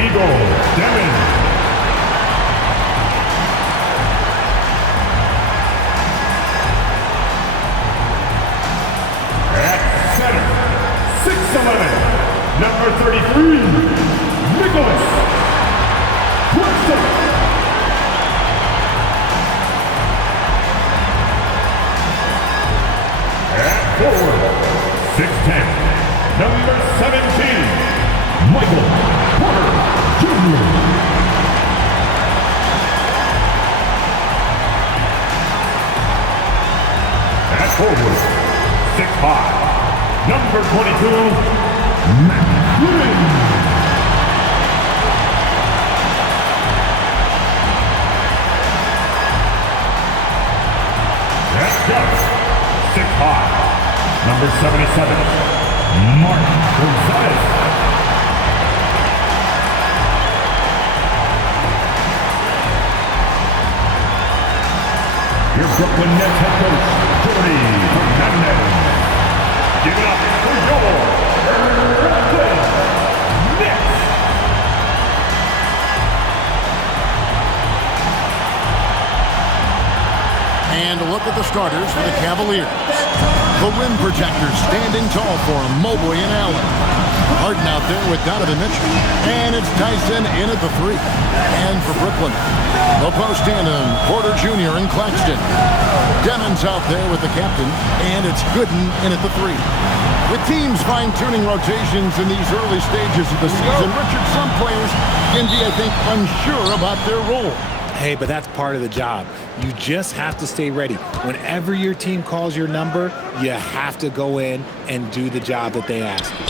Eagle, Devin. At center, 6'11", number 33, Nicholas Preston. At forward, 6'10", number 17, Michael Porter Jr. At forward, 6'5", number 22, Matt Flynn. At depth, 6'5", number 77, Mark Gonzalez. Your Brooklyn Nets head coach, Jordy Fernandez. Give it up for your Brooklyn Nets. And look at the starters for the Cavaliers. The win projectors standing tall for them, Mobley and Allen. Harden out there with Donovan Mitchell. And it's Tyson in at the 3. And for Brooklyn, the post tandem, Porter Jr. and Claxton. Demon's out there with the captain. And it's Gooden in at the 3. With teams fine-tuning rotations in these early stages of the season, Richard, some players can be, I think, unsure about their role. Hey, but that's part of the job. You just have to stay ready. Whenever your team calls your number, you have to go in and do the job that they ask you.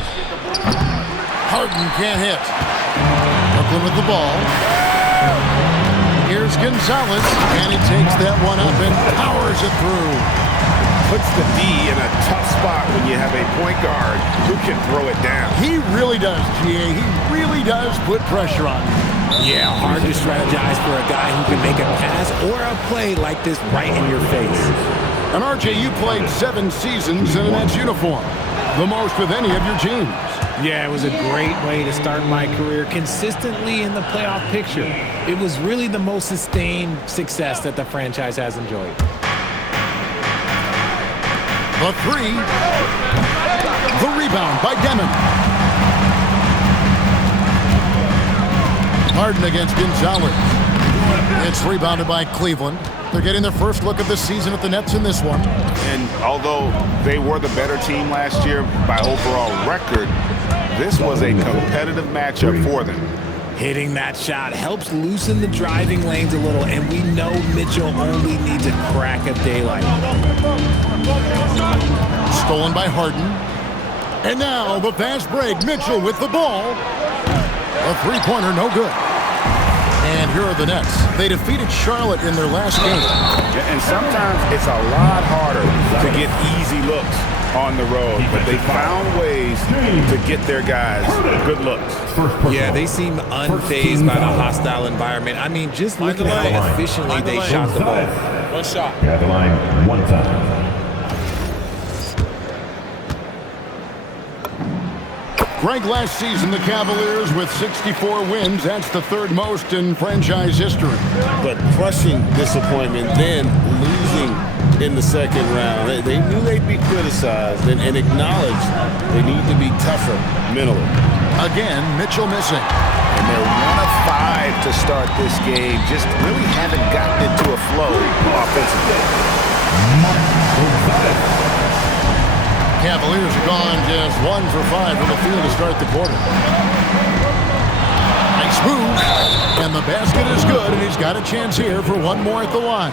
Harden can't hit. Brooklyn with the ball. Here's Gonzalez, and he takes that one up and powers it through. Puts the D in a tough spot when you have a point guard who can throw it down. He really does, GA. He really does put pressure on him. Yeah, hard to strategize for a guy who can make a pass or a play like this right in your face. And RJ, you played 7 seasons in a Nets uniform, the most with any of your teams. Yeah, it was a great way to start my career consistently in the playoff picture. It was really the most sustained success that the franchise has enjoyed. The 3. The rebound by Demon. Harden against Gonzalez. It's rebounded by Cleveland. They're getting their first look of the season at the Nets in this one. And although they were the better team last year by overall record, this was a competitive matchup for them. Hitting that shot helps loosen the driving lanes a little, and we know Mitchell only needs a crack of daylight. Stolen by Harden. And now the fast break. Mitchell with the ball. A three-pointer, no good. And here are the Nets. They defeated Charlotte in their last game. And sometimes it's a lot harder to get easy looks on the road, but they found ways to get their guys good looks. Yeah, they seem unfazed by the hostile environment. I mean, just look at how efficiently they shot the ball. One shot. At the line, one time. Greg, last season, the Cavaliers with 64 wins. That's the 3rd most in franchise history. But crushing disappointment, then losing in the 2nd round. They knew they'd be criticized and acknowledged they need to be tougher mentally. Again, Mitchell missing. And they're 1 of 5 to start this game. Just really haven't gotten into a flow offensively. Cavaliers are gone just 1 for 5 from the field to start the quarter. Nice move. And the basket is good, and he's got a chance here for one more at the line.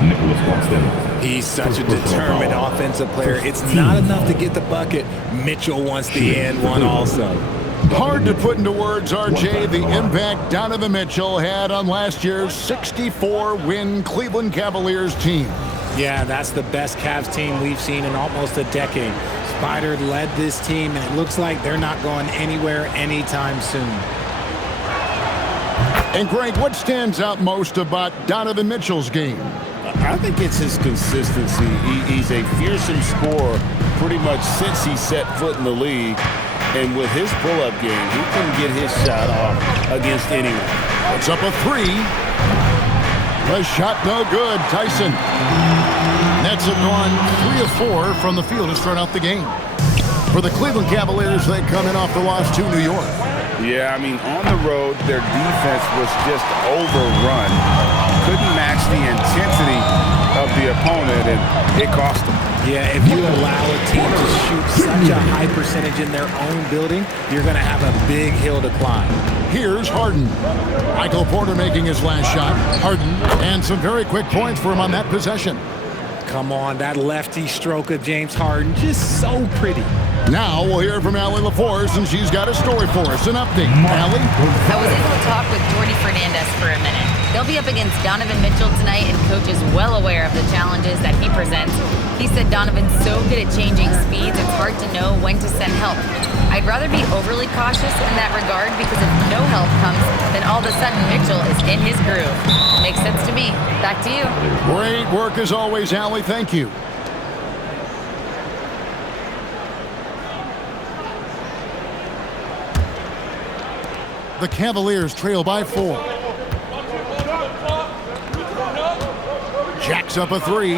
He's such a determined offensive player. It's not enough to get the bucket. Mitchell wants the and one also. Hard to put into words, RJ, the impact Donovan Mitchell had on last year's 64-win Cleveland Cavaliers team. Yeah, that's the best Cavs team we've seen in almost a decade. Spider led this team, and it looks like they're not going anywhere anytime soon. And Greg, what stands out most about Donovan Mitchell's game? I think it's his consistency. He's a fearsome scorer pretty much since he set foot in the league. And with his pull-up game, he can get his shot off against anyone. It's up a 3. The shot no good. Tyson. Nets have gone 3 of 4 from the field to start out the game. For the Cleveland Cavaliers, they come in off the loss to New York. Yeah, I mean, on the road, their defense was just overrun. Couldn't match the intensity of the opponent, and it cost them. Yeah, if you allow a team to shoot such a high percentage in their own building, you're going to have a big hill to climb. Here's Harden. Michael Porter making his last shot. Harden, and some very quick points for him on that possession. Come on, that lefty stroke of James Harden, just so pretty. Now we'll hear from Allie LaForce, and she's got a story for us. An update. Allie? I was able to talk with Jordy Fernandez for a minute. They'll be up against Donovan Mitchell tonight, and Coach is well aware of the challenges that he presents. He said Donovan's so good at changing speeds, it's hard to know when to send help. I'd rather be overly cautious in that regard because if no help comes, then all of a sudden Mitchell is in his groove. Makes sense to me. Back to you. Great work as always, Allie. Thank you. The Cavaliers trail by 4. Jacks up a 3.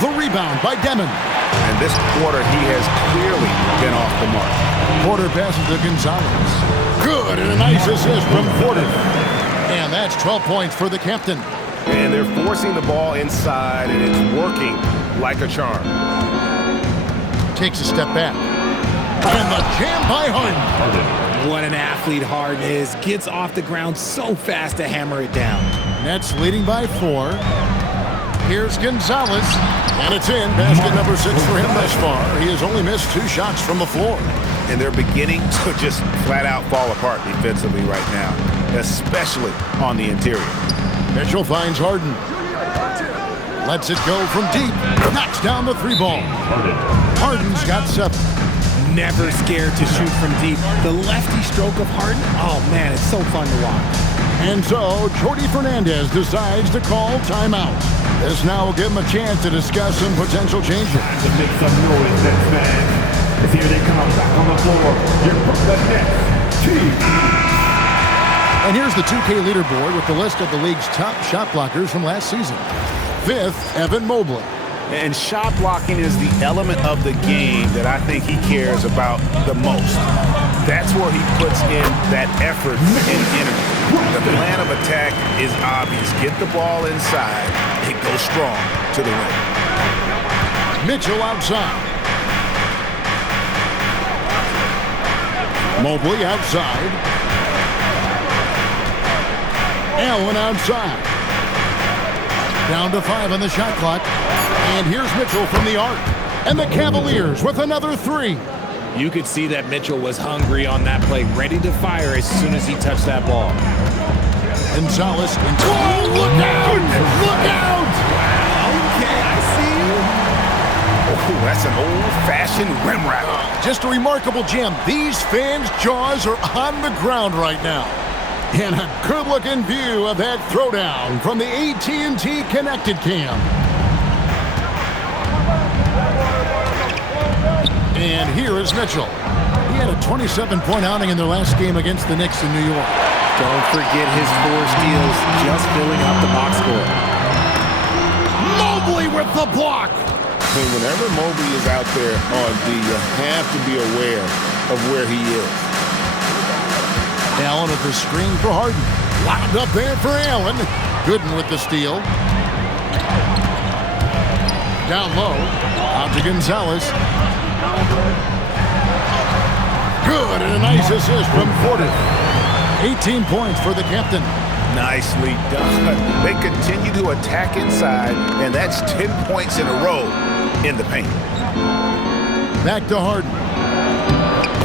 The rebound by Demon. And this quarter, he has clearly been off the mark. Porter passes to Gonzalez. Good, and a nice assist from Porter. And that's 12 points for the captain. And they're forcing the ball inside, and it's working like a charm. Takes a step back. And the jam by Harden. What an athlete Harden is. Gets off the ground so fast to hammer it down. Nets leading by 4. Here's Gonzalez. And it's in. Basket number 6 for him thus far. He has only missed 2 shots from the floor. And they're beginning to just flat out fall apart defensively right now, especially on the interior. Mitchell finds Harden. Lets it go from deep. Knocks down the 3 ball. Harden's got 7. Never scared to shoot from deep. The lefty stroke of Harden, oh man, it's so fun to watch. And so, Jordy Fernandez decides to call timeout. This now will give him a chance to discuss some potential changes. To make some noise, Nets fans. As here they come back on the floor. Your the Nets team. And here's the 2K leaderboard with the list of the league's top shot blockers from last season. 5th, Evan Mobley. And shot blocking is the element of the game that I think he cares about the most. That's where he puts in that effort and energy. The plan of attack is obvious. Get the ball inside and go strong to the rim. Mitchell outside. Mobley outside. Allen outside. Down to 5 on the shot clock. And here's Mitchell from the arc. And the Cavaliers with another 3. You could see that Mitchell was hungry on that play, ready to fire as soon as he touched that ball. Gonzalez into... Oh, look out! Look out! Okay, I see you. Oh, that's an old-fashioned rim wrap. Just a remarkable jam. These fans' jaws are on the ground right now. And a good-looking view of that throwdown from the AT&T Connected Cam. And here is Mitchell. He had a 27-point outing in their last game against the Knicks in New York. Don't forget his 4 steals, just filling up the box score. Mobley with the block. And whenever Mobley is out there on D, you have to be aware of where he is. Allen with the screen for Harden. Wound up there for Allen. Gooden with the steal. Down low. Out to Gonzalez. Good, and a nice assist from Porter. 18 points for the captain. Nicely done. They continue to attack inside, and that's 10 points in a row in the paint. Back to Harden.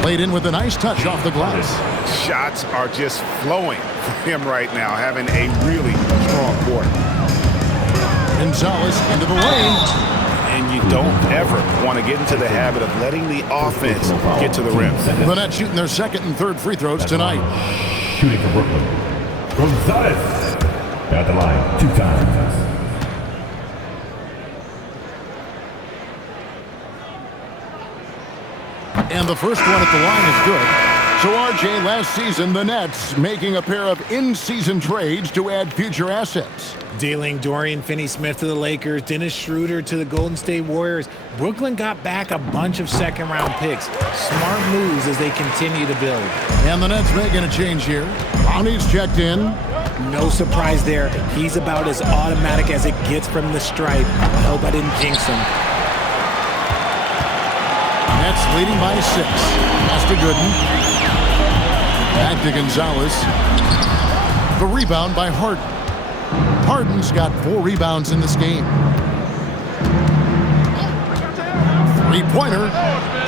Played in with a nice touch off the glass. Shots are just flowing for him right now, having a really strong quarter. Gonzalez into the lane. And you don't ever want to get into the habit of letting the offense get to the rim. The Nets shooting their 2nd and 3rd free throws tonight. Shooting for Brooklyn. Gonzalez at the line 2 times. And the first one at the line is good. So, RJ, last season, the Nets making a pair of in-season trades to add future assets. Dealing Dorian Finney-Smith to the Lakers, Dennis Schroeder to the Golden State Warriors. Brooklyn got back a bunch of second-round picks. Smart moves as they continue to build. And the Nets making a change here. Brownie's checked in. No surprise there. He's about as automatic as it gets from the stripe. I hope I didn't jinx him. Nets leading by 6. Pass to Gooden. Back to Gonzalez. The rebound by Harden. Harden's got 4 rebounds in this game. Three-pointer,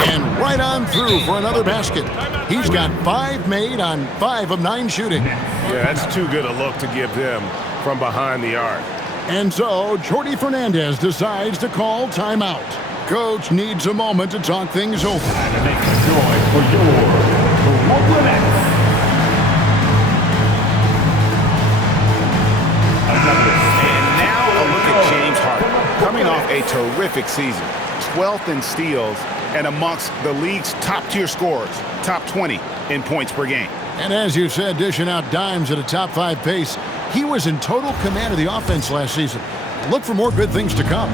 and right on through for another basket. He's got 5 made on 5 of 9 shooting. Yeah, that's too good a look to give them from behind the arc. And so, Jordi Fernandez decides to call timeout. Coach needs a moment to talk things over. And to make some noise for your Brooklyn Nets. And now a look at James Harden, coming off a terrific season. 12th in steals and amongst the league's top-tier scorers, top 20 in points per game. And as you said, dishing out dimes at a top 5 pace, he was in total command of the offense last season. Look for more good things to come.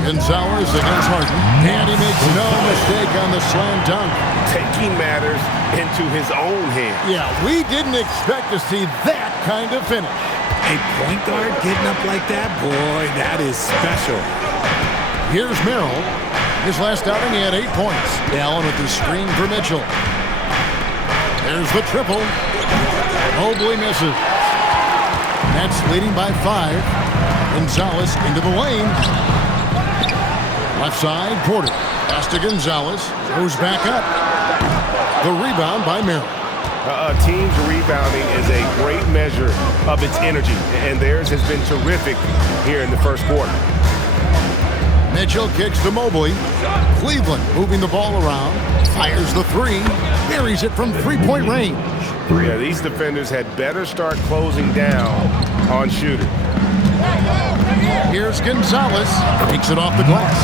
Gonzalez against Harden, and he makes no mistake on the slam dunk. Taking matters into his own hands. Yeah, we didn't expect to see that kind of finish. A point guard getting up like that? Boy, that is special. Here's Merrill. His last outing, he had 8 points. Allen with the screen for Mitchell. There's the triple. Mobley misses. Nets leading by 5. Gonzalez into the lane. Left side, Porter. Pass to Gonzalez. Goes back up. The rebound by Merrill. A team's rebounding is a great measure of its energy, and theirs has been terrific here in the first quarter. Mitchell kicks to Mobley. Cleveland moving the ball around. Fires the 3. Buries it from 3-point range. Yeah, these defenders had better start closing down on shooters. Here's Gonzalez. Takes it off the glass.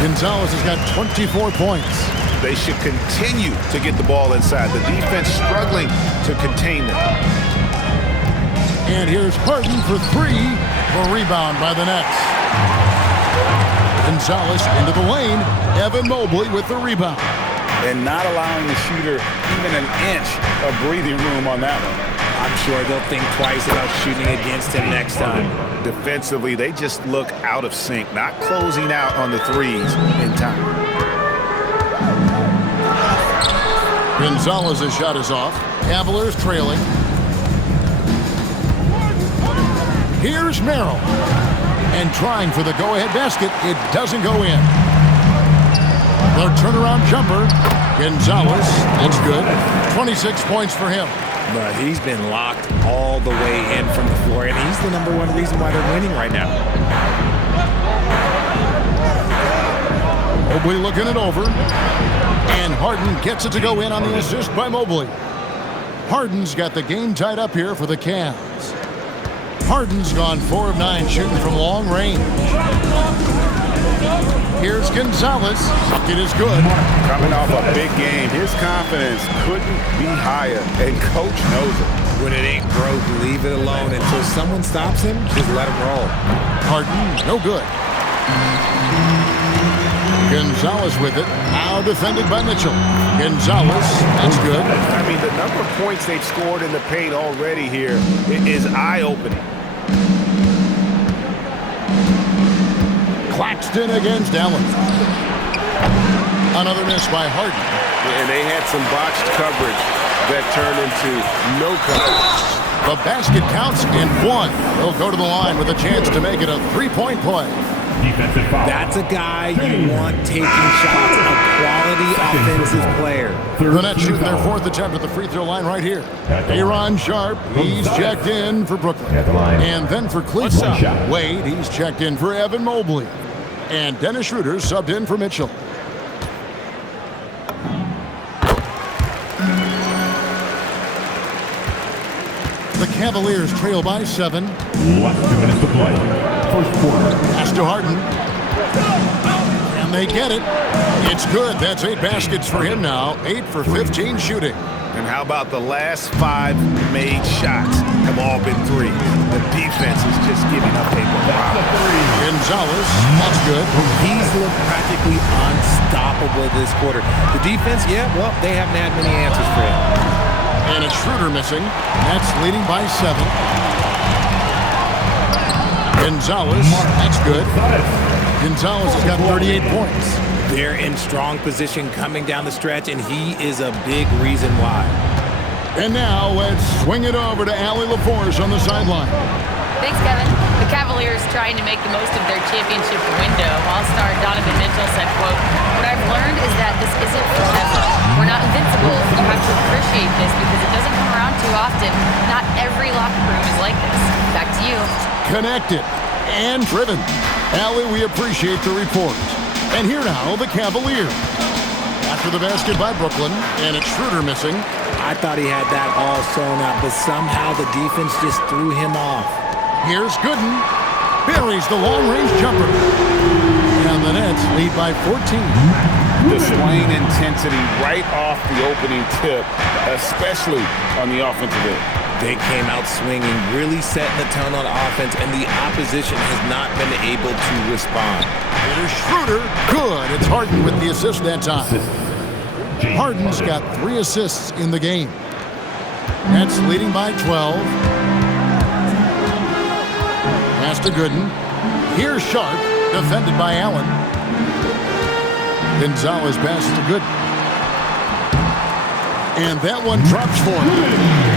Gonzalez has got 24 points. They should continue to get the ball inside. The defense struggling to contain them. And here's Harden for 3. The rebound by the Nets. Gonzalez into the lane. Evan Mobley with the rebound. And not allowing the shooter even an inch of breathing room on that one. I'm sure they'll think twice about shooting against him next time. Defensively, they just look out of sync, not closing out on the threes in time. Gonzalez's shot is off. Cavaliers trailing. Here's Merrill. And trying for the go-ahead basket. It doesn't go in. The turnaround jumper. Gonzalez. That's good. 26 points for him. But he's been locked all the way in from the floor, and he's the #1 reason why they're winning right now. Mobley looking it over. And Harden gets it to go in on the assist by Mobley. Harden's got the game tied up here for the Cavs. Harden's gone 4 of 9 shooting from long range. Here's Gonzalez. Bucket is good. Coming off a big game, his confidence couldn't be higher, and coach knows it. When it ain't broke, leave it alone until someone stops him. Just let him roll. Harden, no good. Gonzalez with it. Now defended by Mitchell. Gonzalez, that's good. I mean, the number of points they've scored in the paint already here is eye-opening. Claxton against Allen. Another miss by Harden. And they had some botched coverage that turned into no coverage. The basket counts in 1. He'll go to the line with a chance to make it a 3-point play. Defensive foul. That's a guy you want taking shots, a quality offensive player. The Nets shooting their 4th attempt at the free throw line right here. Aaron Sharp, he's checked in for Brooklyn. And then for Cleveland, Wade, he's checked in for Evan Mobley. And Dennis Schroeder subbed in for Mitchell. The Cavaliers trail by 7. Less than 2 minutes to play. First quarter. Pass to Harden. And they get it. It's good. That's 8 baskets for him now. 8 for 15 shooting. And how about the last 5 made shots have all been threes? The defense is just giving up a barrage. Gonzalez, that's good. He's looked practically unstoppable this quarter. The defense, yeah, well, they haven't had many answers for him. And it's Schroeder missing. That's leading by 7. Gonzalez, that's good. Gonzalez has got 38 points. They're in strong position coming down the stretch, and he is a big reason why. And now let's swing it over to Allie LaForce on the sideline. Thanks, Kevin. The Cavaliers trying to make the most of their championship window. All-star Donovan Mitchell said, quote, "What I've learned is that this isn't forever. We're not invincible. You have to appreciate this because it doesn't come around too often. Not every locker room is like this." Back to you. Connected and driven. Allie, we appreciate the report. And here now, the Cavaliers. After the basket by Brooklyn, and it's Schroeder missing. I thought he had that all sewn up, but somehow the defense just threw him off. Here's Gooden. Buries the long-range jumper. And the Nets lead by 14. Displaying intensity right off the opening tip, especially on the offensive end. They came out swinging, really setting the tone on offense, and the opposition has not been able to respond. Here's Schroeder. Good. It's Harden with the assist that time. Harden's got 3 assists in the game. Nets leading by 12. Pass to Gooden. Here's Sharp, defended by Allen. Gonzalez passes to Gooden. And that one drops for him.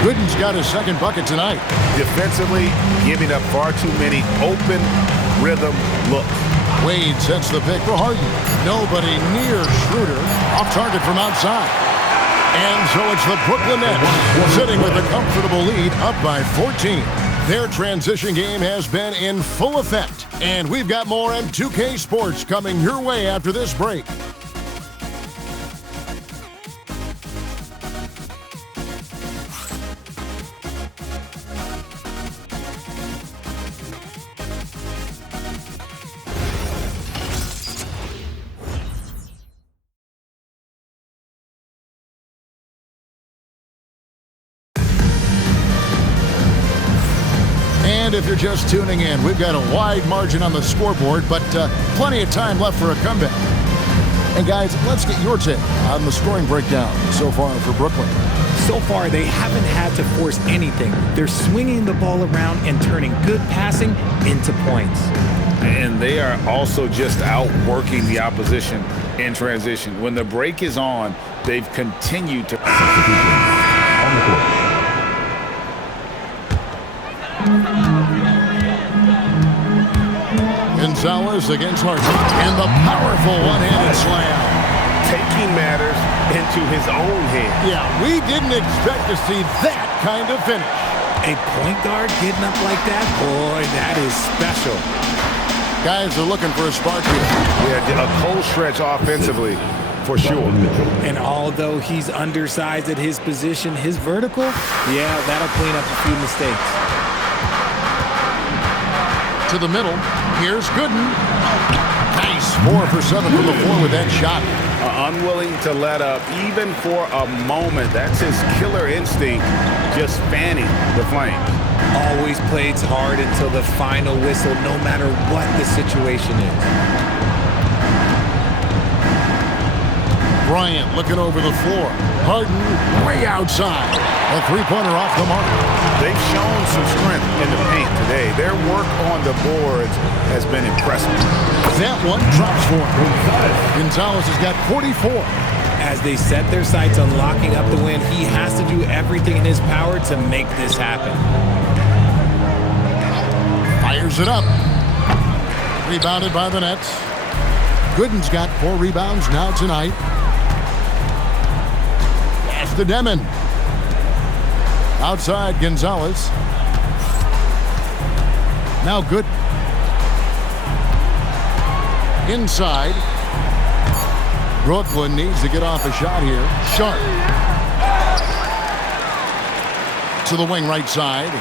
Gooden's got his second bucket tonight. Defensively, giving up far too many open rhythm looks. Wade sets the pick for Harden. Nobody near Schroeder. Off target from outside. And so it's the Brooklyn Nets sitting with a comfortable lead up by 14. Their transition game has been in full effect. And we've got more M2K Sports coming your way after this break. And if you're just tuning in, we've got a wide margin on the scoreboard, but plenty of time left for a comeback. And guys, let's get your take on the scoring breakdown so far for Brooklyn. So far, they haven't had to force anything. They're swinging the ball around and turning good passing into points. And they are also just outworking the opposition in transition. When the break is on, they've continued to... On the court. Gonzalez against Harden. And the powerful one-handed slam. Taking matters into his own hands. Yeah, we didn't expect to see that kind of finish. A point guard getting up like that? Boy, that is special. Guys are looking for a spark here. Yeah, a cold stretch offensively, for sure. And although he's undersized at his position, his vertical, yeah, that'll clean up a few mistakes. To the middle. Here's Gooden. Nice. 4 for 7 from the floor with that shot. Unwilling to let up even for a moment. That's his killer instinct, just fanning the flames. Always plays hard until the final whistle, no matter what the situation is. Bryant looking over the floor. Harden way outside. A three-pointer off the mark. They've shown some strength in the paint today. Their work on the boards has been impressive. That one drops for him. Gonzalez has got 44. As they set their sights on locking up the win, he has to do everything in his power to make this happen. Fires it up. Rebounded by the Nets. Gooden's got 4 rebounds now tonight. Pass to Demon. Outside Gonzalez. Now Gooden. Inside. Brooklyn needs to get off a shot here. Sharp. To the wing right side.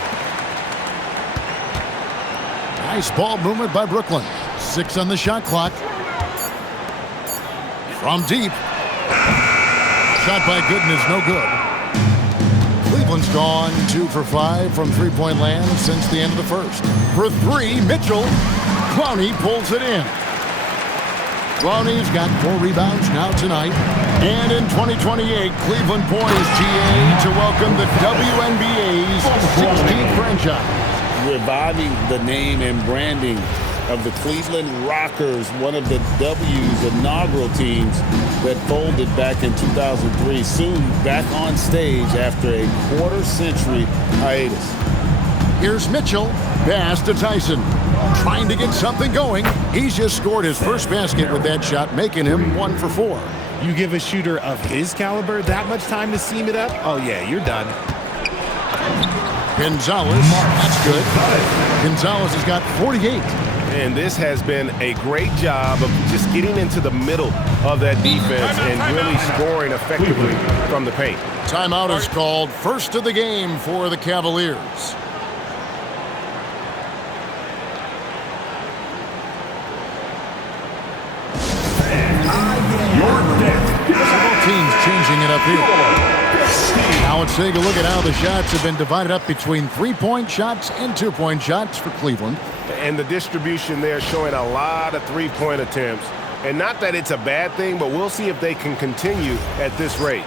Nice ball movement by Brooklyn. 6 on the shot clock. From deep. Shot by Gooden is no good. Cleveland's gone 2 for 5 from three-point land since the end of the first. For 3, Mitchell. Clowney pulls it in. Clowney's got 4 rebounds now tonight. And in 2028, Cleveland poised, GA, to welcome the WNBA's 16th franchise. Reviving the name and branding of the Cleveland Rockers, one of the W's inaugural teams that folded back in 2003, soon back on stage after a quarter-century hiatus. Here's Mitchell, pass to Tyson. Trying to get something going. He's just scored his first basket with that shot, making him 1 for 4. You give a shooter of his caliber that much time to seam it up, oh yeah, you're done. Gonzalez, that's good. Gonzalez has got 48. And this has been a great job of just getting into the middle of that defense and really scoring effectively from the paint. Timeout is called. First of the game for the Cavaliers. Both teams changing it up here. Now let's take a look at how the shots have been divided up between 3-point shots and 2-point shots for Cleveland. And the distribution there showing a lot of three-point attempts. And not that it's a bad thing, but we'll see if they can continue at this rate.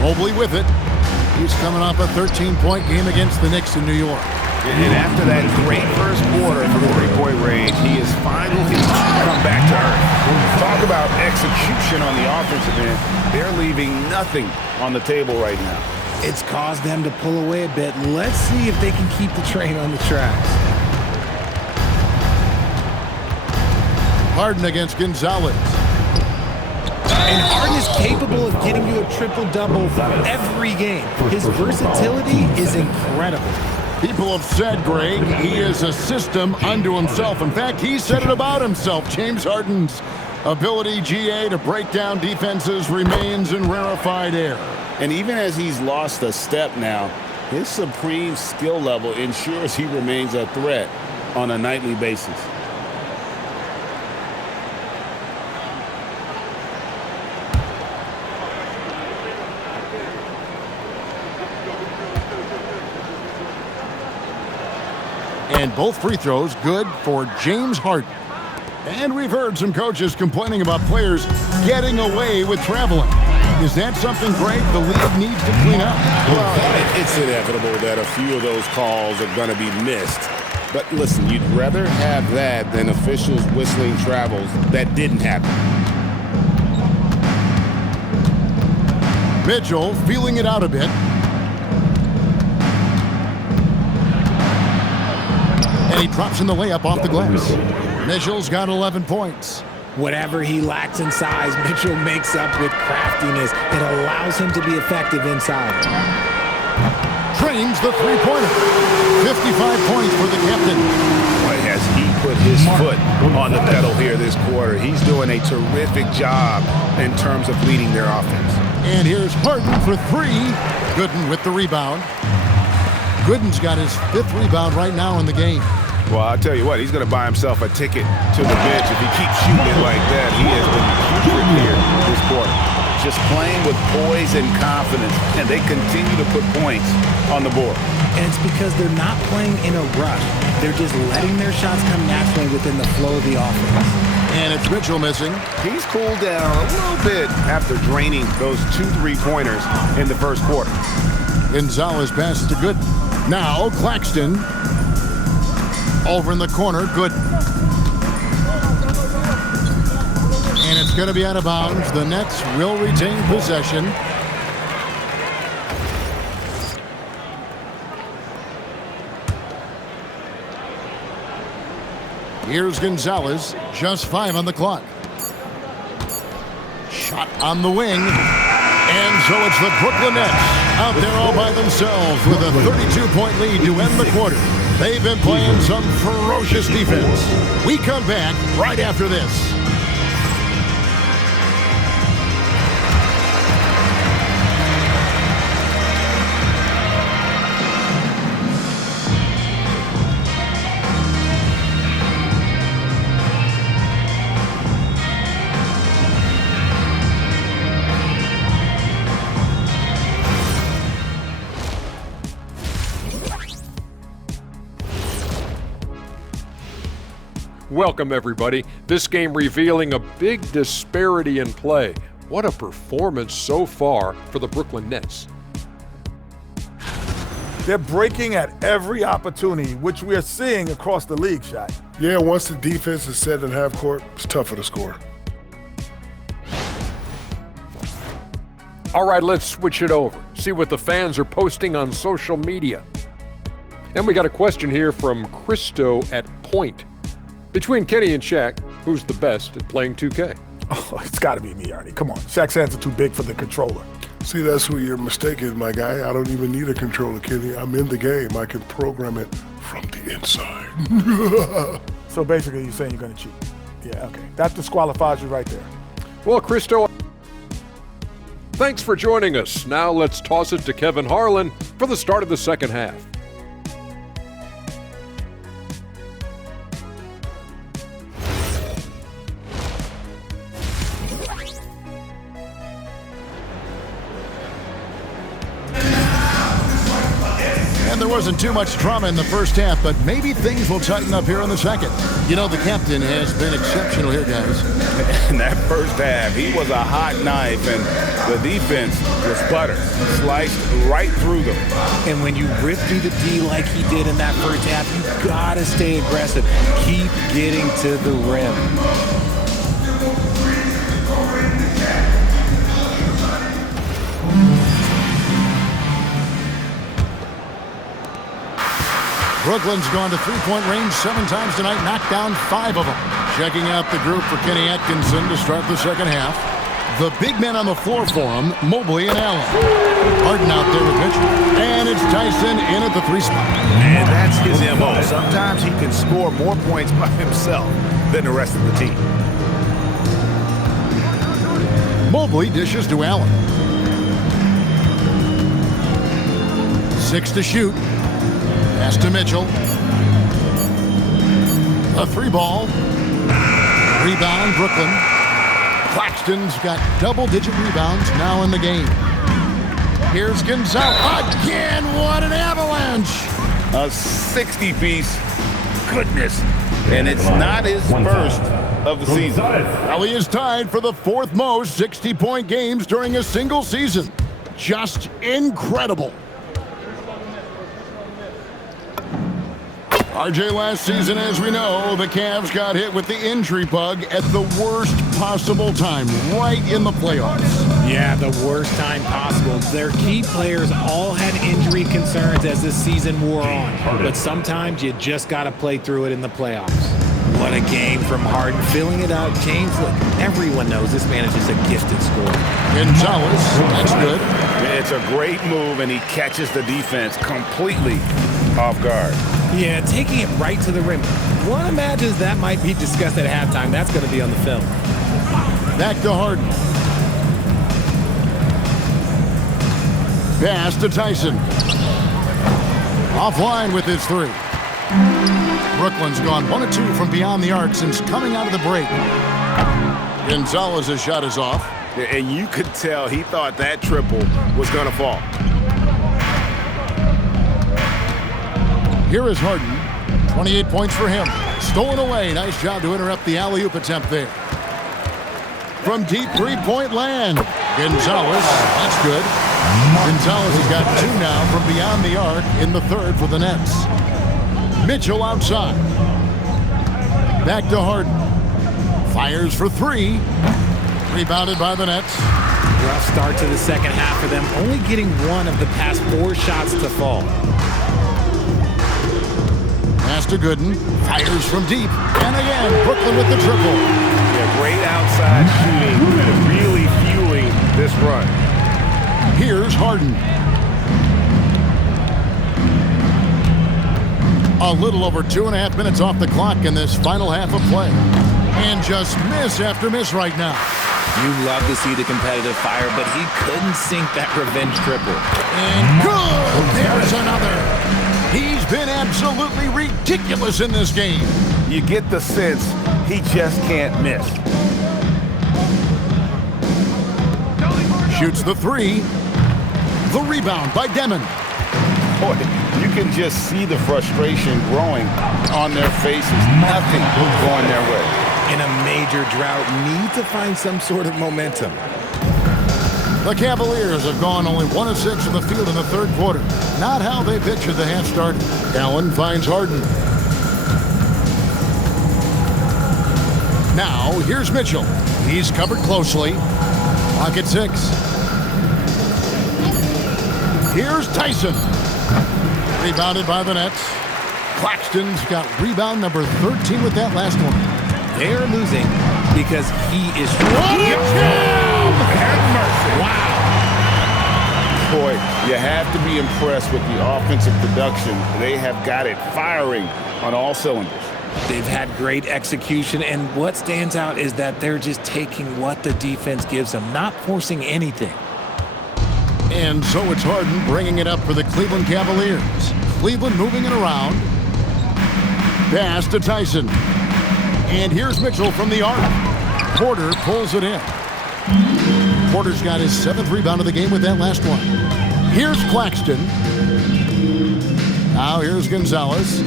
Mobley with it. He's coming off a 13-point game against the Knicks in New York. And after that great first quarter from the three-point range, he has finally come back to earth. Talk about execution on the offensive end. They're leaving nothing on the table right now. It's caused them to pull away a bit. Let's see if they can keep the train on the tracks. Harden against Gonzalez. And Harden is capable of getting you a triple-double every game. His versatility is incredible. People have said, Greg, he is a system unto himself. In fact, he said it about himself. James Harden's ability, GA, to break down defenses remains in rarefied air. And even as he's lost a step now, his supreme skill level ensures he remains a threat on a nightly basis. And both free throws good for James Harden. And we've heard some coaches complaining about players getting away with traveling. Is that something, Greg, the league needs to clean up? Well, it's inevitable that a few of those calls are going to be missed. But listen, you'd rather have that than officials whistling travels that didn't happen. Mitchell feeling it out a bit. And he drops in the layup off the glass. Mitchell's got 11 points. Whatever he lacks in size, Mitchell makes up with craftiness. It allows him to be effective inside. Trains the three-pointer. 55 points for the captain. Boy, has he put his foot on the pedal here this quarter. He's doing a terrific job in terms of leading their offense. And here's Harden for 3. Gooden with the rebound. Gooden's got his 5th rebound right now in the game. Well, I'll tell you what, he's going to buy himself a ticket to the bench if he keeps shooting it like that. He has been putrid here this quarter. Just playing with poise and confidence, and they continue to put points on the board. And it's because they're not playing in a rush. They're just letting their shots come naturally within the flow of the offense. And it's Mitchell missing. He's cooled down a little bit after draining those 2 3-pointers in the first quarter. Gonzalez passes to Gooden. Now Claxton. Over in the corner, good. And it's going to be out of bounds. The Nets will retain possession. Here's Gonzalez, just 5 on the clock. Shot on the wing. And so it's the Brooklyn Nets out there all by themselves with a 32-point lead to end the quarter. They've been playing some ferocious defense. We come back right after this. Welcome, everybody. This game revealing a big disparity in play. What a performance so far for the Brooklyn Nets. They're breaking at every opportunity, which we are seeing across the league, Shaq. Yeah, once the defense is set in half court, it's tougher to score. All right, let's switch it over. See what the fans are posting on social media. And we got a question here from Christo at Point. Between Kenny and Shaq, who's the best at playing 2K? Oh, it's got to be me, Arnie. Come on. Shaq's hands are too big for the controller. See, that's who your mistake is, my guy. I don't even need a controller, Kenny. I'm in the game. I can program it from the inside. So basically, you're saying you're going to cheat. Yeah, okay. That disqualifies you right there. Well, Christo, thanks for joining us. Now let's toss it to Kevin Harlan for the start of the second half. And there wasn't too much drama in the first half, but maybe things will tighten up here in the second. You know, the captain has been exceptional here, guys. In that first half, he was a hot knife, and the defense was butter, sliced right through them. And when you rip through the D like he did in that first half, you gotta stay aggressive. Keep getting to the rim. Brooklyn's gone to three-point range 7 times tonight, knocked down 5 of them. Checking out the group for Kenny Atkinson to start the second half. The big men on the floor for him, Mobley and Allen. Harden out there with Mitchell. And it's Tyson in at the 3 spot. And that's his MO. Sometimes he can score more points by himself than the rest of the team. Mobley dishes to Allen. 6 to shoot. Pass to Mitchell. A 3 ball. Rebound, Brooklyn. Claxton's got double-digit rebounds now in the game. Here's Gonzalez. Again, what an avalanche. A 60-piece. Goodness. And it's not his first of the season. Well, he is tied for the 4th most 60-point games during a single season. Just incredible. RJ, last season, as we know, the Cavs got hit with the injury bug at the worst possible time, right in the playoffs. Yeah, the worst time possible. Their key players all had injury concerns as the season wore on. But sometimes you just got to play through it in the playoffs. What a game from Harden, filling it out. James, look, everyone knows this man is just a gifted scorer. Gonzalez, that's good. It's a great move, and he catches the defense completely off guard. Yeah, taking it right to the rim. One imagines that might be discussed at halftime. That's going to be on the film. Back to Harden. Pass to Tyson. Offline with his 3. Brooklyn's gone 1 of 2 from beyond the arc since coming out of the break. Gonzalez's shot is off. And you could tell he thought that triple was going to fall. Here is Harden. 28 points for him. Stolen away. Nice job to interrupt the alley-oop attempt there. From deep 3-point land. Gonzalez. That's good. Gonzalez has got 2 now from beyond the arc in the 3rd for the Nets. Mitchell outside. Back to Harden. Fires for 3. Rebounded by the Nets. Rough start to the second half for them, only getting 1 of the past 4 shots to fall. Pass to Gooden. Fires from deep. And again, Brooklyn with the triple. Yeah, great outside shooting, really fueling this run. Here's Harden. A little over 2.5 minutes off the clock in this final half of play. And just miss after miss right now. You love to see the competitive fire, but he couldn't sink that revenge triple. And good! There's another. He's been absolutely ridiculous in this game. You get the sense he just can't miss. Shoots the 3. The rebound by Demon. boy, you can just see the frustration growing on their faces. Nothing going their way. In a major drought, need to find some sort of momentum. The Cavaliers have gone only 1 of 6 in the field in the third quarter. Not how they pictured the half started. Allen finds Harden. Now, here's Mitchell. He's covered closely. Clock at 6. Here's Tyson. Rebounded by the Nets. Claxton's got rebound number 13 with that last one. They're losing because he is... Wow. Boy, you have to be impressed with the offensive production. They have got it firing on all cylinders. They've had great execution, and what stands out is that they're just taking what the defense gives them, not forcing anything. And so it's Harden bringing it up for the Cleveland Cavaliers. Cleveland moving it around. Pass to Tyson. And here's Mitchell from the arc. Porter pulls it in. Porter's got his 7th rebound of the game with that last one. Here's Claxton. Now here's Gonzalez.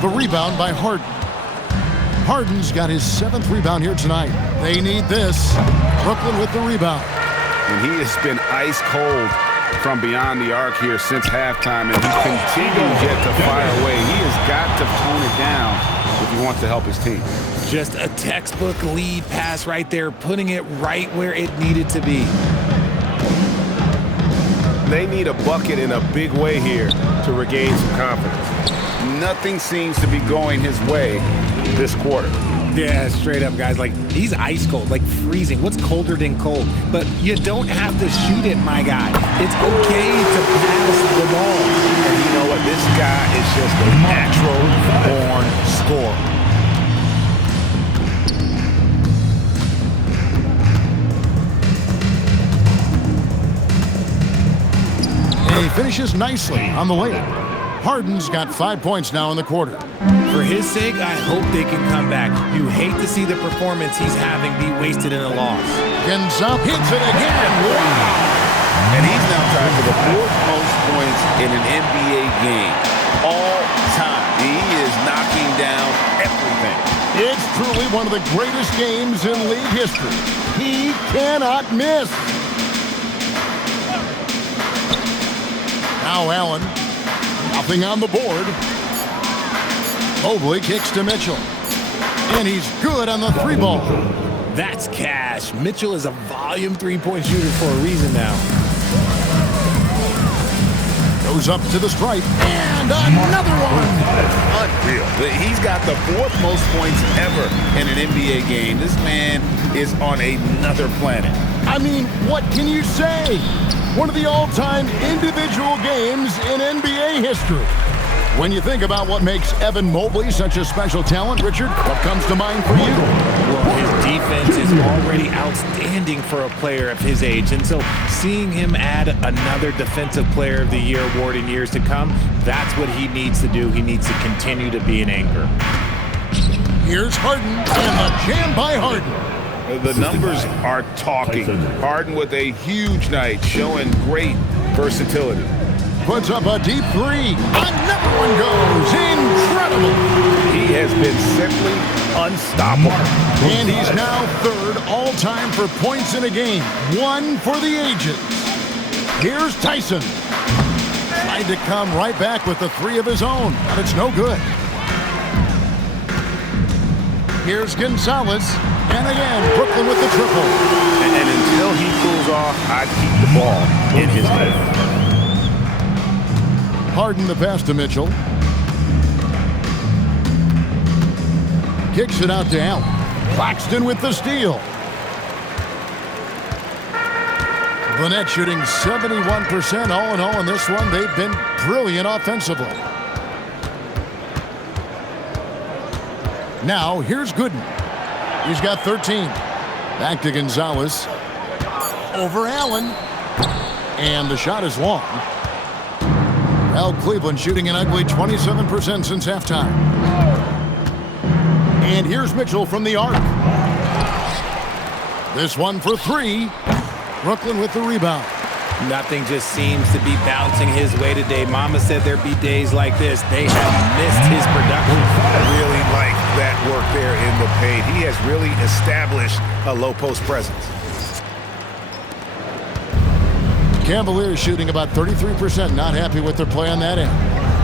The rebound by Harden. Harden's got his 7th rebound here tonight. They need this. Brooklyn with the rebound. And he has been ice cold from beyond the arc here since halftime, and he continues yet to fire away. He has got to tone it down if he wants to help his team. Just a textbook lead pass right there, putting it right where it needed to be. They need a bucket in a big way here to regain some confidence. Nothing seems to be going his way this quarter. Yeah, straight up, guys. Like, he's ice cold, like freezing. What's colder than cold? But you don't have to shoot it, my guy. It's okay to pass the ball. And you know what? This guy is just a natural-born scorer. And he finishes nicely on the layup. Harden's got 5 points now in the quarter. For his sake, I hope they can come back. You hate to see the performance he's having be wasted in a loss. Gonzalez hits it again. Wow. And he's now tied for the 4th most points in an NBA game all time. He is knocking down everything. It's truly one of the greatest games in league history. He cannot miss. Now Allen, nothing on the board. Mobley kicks to Mitchell. And he's good on the 3 ball. That's cash. Mitchell is a volume 3-point shooter for a reason now. Goes up to the stripe. And another one. Unreal. He's got the 4th most points ever in an NBA game. This man is on another planet. I mean, what can you say? One of the all-time individual games in NBA history. When you think about what makes Evan Mobley such a special talent, Richard, what comes to mind for you? Well, his defense is already outstanding for a player of his age, and so seeing him add another Defensive Player of the Year award in years to come, that's what he needs to do. He needs to continue to be an anchor. Here's Harden, and the jam by Harden. The numbers are talking. Harden with a huge night, showing great versatility. Puts up a deep 3. Another one goes. Incredible. He has been simply unstoppable. And he's now 3rd all-time for points in a game. 1 for the ages. Here's Tyson. Tried to come right back with the 3 of his own, but it's no good. Here's Gonzalez. And again, Brooklyn with the triple. And until he cools off, I'd keep the ball in his hand. Harden the pass to Mitchell. Kicks it out to Allen. Claxton with the steal. The Nets shooting 71% all in all in this one. They've been brilliant offensively. Now, here's Gooden. He's got 13. Back to Gonzalez. Over Allen. And the shot is long. Well, Cleveland shooting an ugly 27% since halftime. And here's Mitchell from the arc. This one for 3. Brooklyn with the rebound. Nothing just seems to be bouncing his way today. Mama said there'd be days like this. They have missed his production. I really like that work there in the paint. He has really established a low post presence. Cavaliers shooting about 33%. Not happy with their play on that end.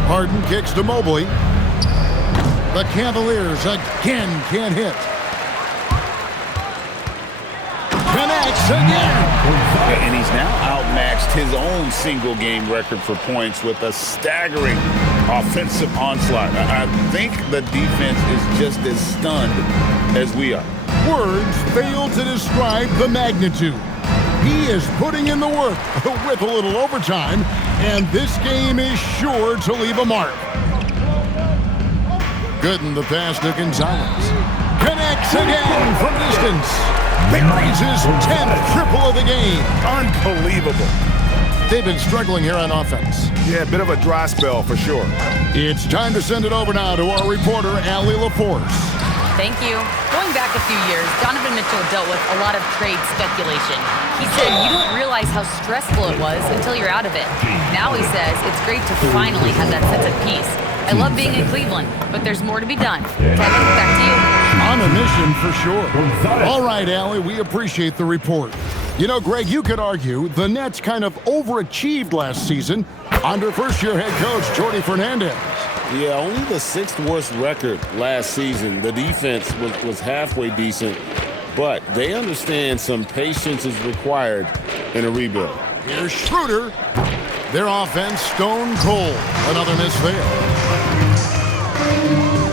Harden kicks to Mobley. The Cavaliers again can't hit. Connects again. And he's now outmatched his own single-game record for points with a staggering offensive onslaught. I think the defense is just as stunned as we are. Words fail to describe the magnitude. He is putting in the work with a little overtime, and this game is sure to leave a mark. Gooden the pass to Gonzalez. Connects again from distance. Buries his 10th triple of the game. Unbelievable. They've been struggling here on offense. Yeah, a bit of a dry spell for sure. It's time to send it over now to our reporter, Allie LaForce. Thank you. Going back a few years, Donovan Mitchell dealt with a lot of trade speculation. He said you don't realize how stressful it was until you're out of it. Now he says it's great to finally have that sense of peace. I love being in Cleveland, but there's more to be done. Kevin, back to you. On a mission for sure. All right, Allie, we appreciate the report. You know, Greg, you could argue the Nets kind of overachieved last season under first-year head coach Jordi Fernandez. Yeah, only the 6th worst record last season. The defense was halfway decent, but they understand some patience is required in a rebuild. Here's Schroeder. Their offense stone cold. Another miss there.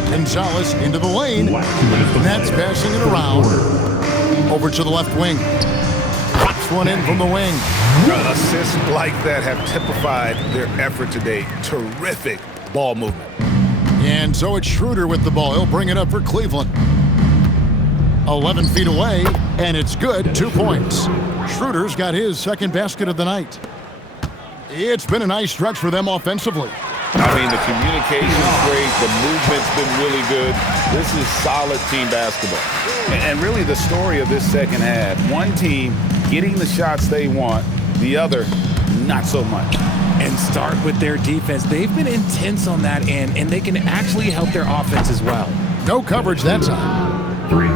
Gonzalez into the lane. Nets passing it around. Over to the left wing. Pops one in from the wing. Assists like that have typified their effort today. Terrific ball movement. And so it's Schroeder with the ball. He'll bring it up for Cleveland. 11 feet away, and it's good. 2 points. Schroeder's got his second basket of the night. It's been a nice stretch for them offensively. I mean, the communication's great. The movement's been really good. This is solid team basketball. And really the story of this second half, one team getting the shots they want, the other not so much. And start with their defense. They've been intense on that end, and they can actually help their offense as well. No coverage that time. 3.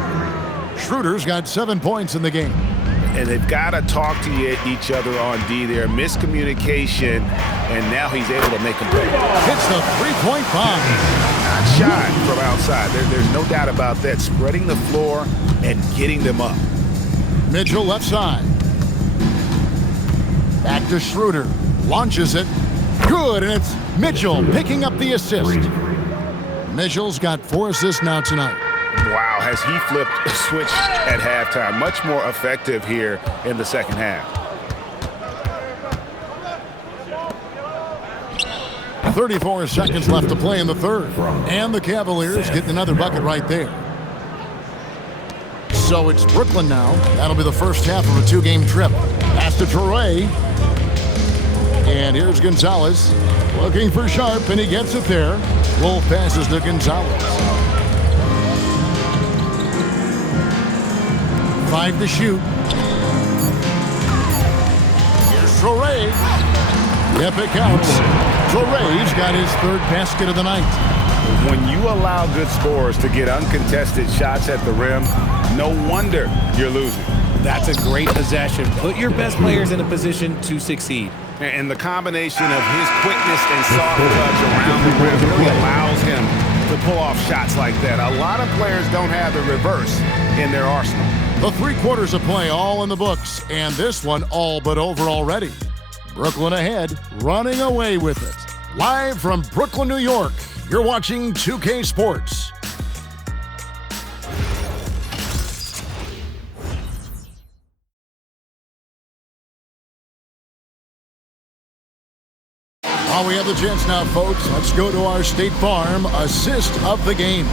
Schroeder's got 7 points in the game. And they've got to talk to each other on D there. Miscommunication, and now he's able to make a play. Hits the three-point bomb. Not shy from outside. There's no doubt about that. Spreading the floor and getting them up. Mitchell left side. Back to Schroeder. Launches it. Good, and it's Mitchell picking up the assist. Mitchell's got 4 assists now tonight. Wow, has he flipped a switch at halftime. Much more effective here in the second half. 34 seconds left to play in the third. And the Cavaliers getting another bucket right there. So it's Brooklyn now. That'll be the first half of a 2-game trip. Pass to Torrey. And here's Gonzalez. Looking for Sharp, and he gets it there. Wolf passes to Gonzalez. 5 to shoot. Here's Torrey. Yep, it counts. Torrey's got his 3rd basket of the night. When you allow good scorers to get uncontested shots at the rim, no wonder you're losing. That's a great possession. Put your best players in a position to succeed. And the combination of his quickness and soft touch around the rim really allows him to pull off shots like that. A lot of players don't have the reverse in their arsenal. The 3 quarters of play all in the books, and this one all but over already. Brooklyn ahead, running away with it. Live from Brooklyn, New York, you're watching 2K Sports. While we have the chance now, folks, let's go to our State Farm assist of the game.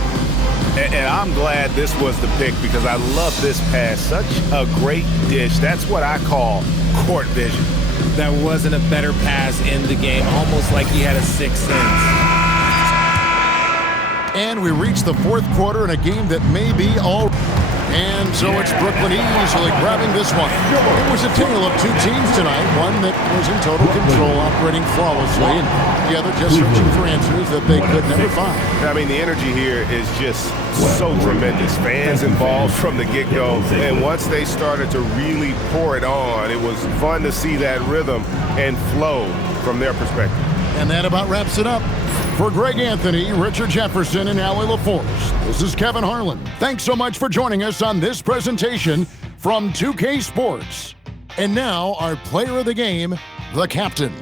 And I'm glad this was the pick because I love this pass. Such a great dish. That's what I call court vision. That wasn't a better pass in the game, almost like he had a 6th sense. And we reach the 4th quarter in a game that may be all... And so it's Brooklyn easily grabbing this one. It was a tale of two teams tonight, one that was in total control, operating flawlessly, and the other just searching for answers that they could never find. I mean, the energy here is just so tremendous. Fans involved from the get-go, and once they started to really pour it on, it was fun to see that rhythm and flow from their perspective. And that about wraps it up. For Greg Anthony, Richard Jefferson, and Allie LaForce, this is Kevin Harlan. Thanks so much for joining us on this presentation from 2K Sports. And now, our player of the game, the captain.